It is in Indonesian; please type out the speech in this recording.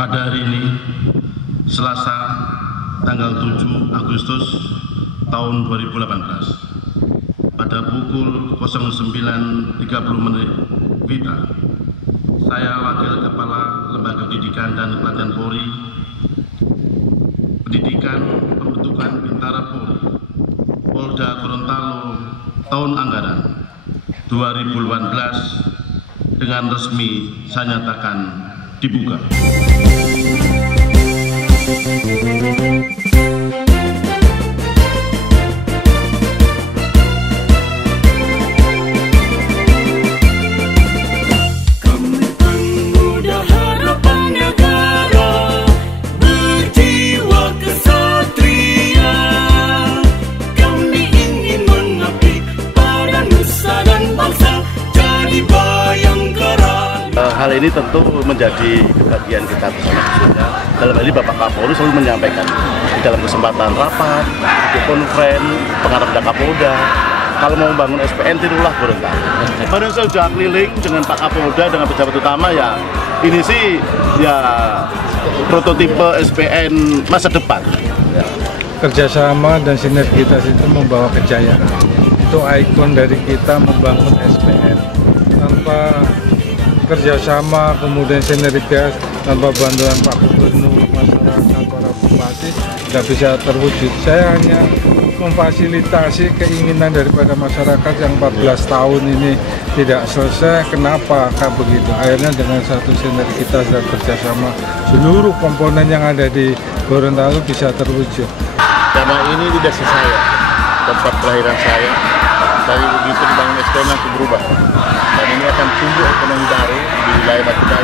pada hari ini, Selasa, tanggal 7 Agustus tahun 2018, pada pukul 09.30 WITA, saya Wakil Kepala Lembaga Pendidikan dan Pelatihan Polri, Pendidikan Pembentukan Bintara Polri, Polda Gorontalo, tahun anggaran 2018 dengan resmi saya nyatakan dibuka. Hal ini tentu menjadi kebahagiaan kita bersama khususnya. Dalam hal ini Bapak Kapolri selalu menyampaikan di dalam kesempatan rapat, video konferensi, pengarah Kapolda, kalau mau membangun SPN tirulah Gorontalo. Kemarin saya sudah keliling dengan Pak Kapolda, dengan pejabat utama ya. Ini sih ya prototipe SPN masa depan. Ya. Kerjasama dan sinergitas itu membawa kejayaan. Itu ikon dari kita membangun SPN. Tanpa kerjasama, kemudian sinergitas, tanpa bantuan Pak Gubernur, masyarakat, para bupati, tidak bisa terwujud. Saya hanya memfasilitasi keinginan daripada masyarakat yang 14 tahun ini tidak selesai. Kenapa begitu? Akhirnya dengan satu sinergitas dan kerjasama, seluruh komponen yang ada di Gorontalo bisa terwujud. Karena ini tidak saya, tempat kelahiran saya. Dari begitu dibangun SPN langsung berubah. Dan ini akan tumbuh ekonomi baru di wilayah Batu Bara.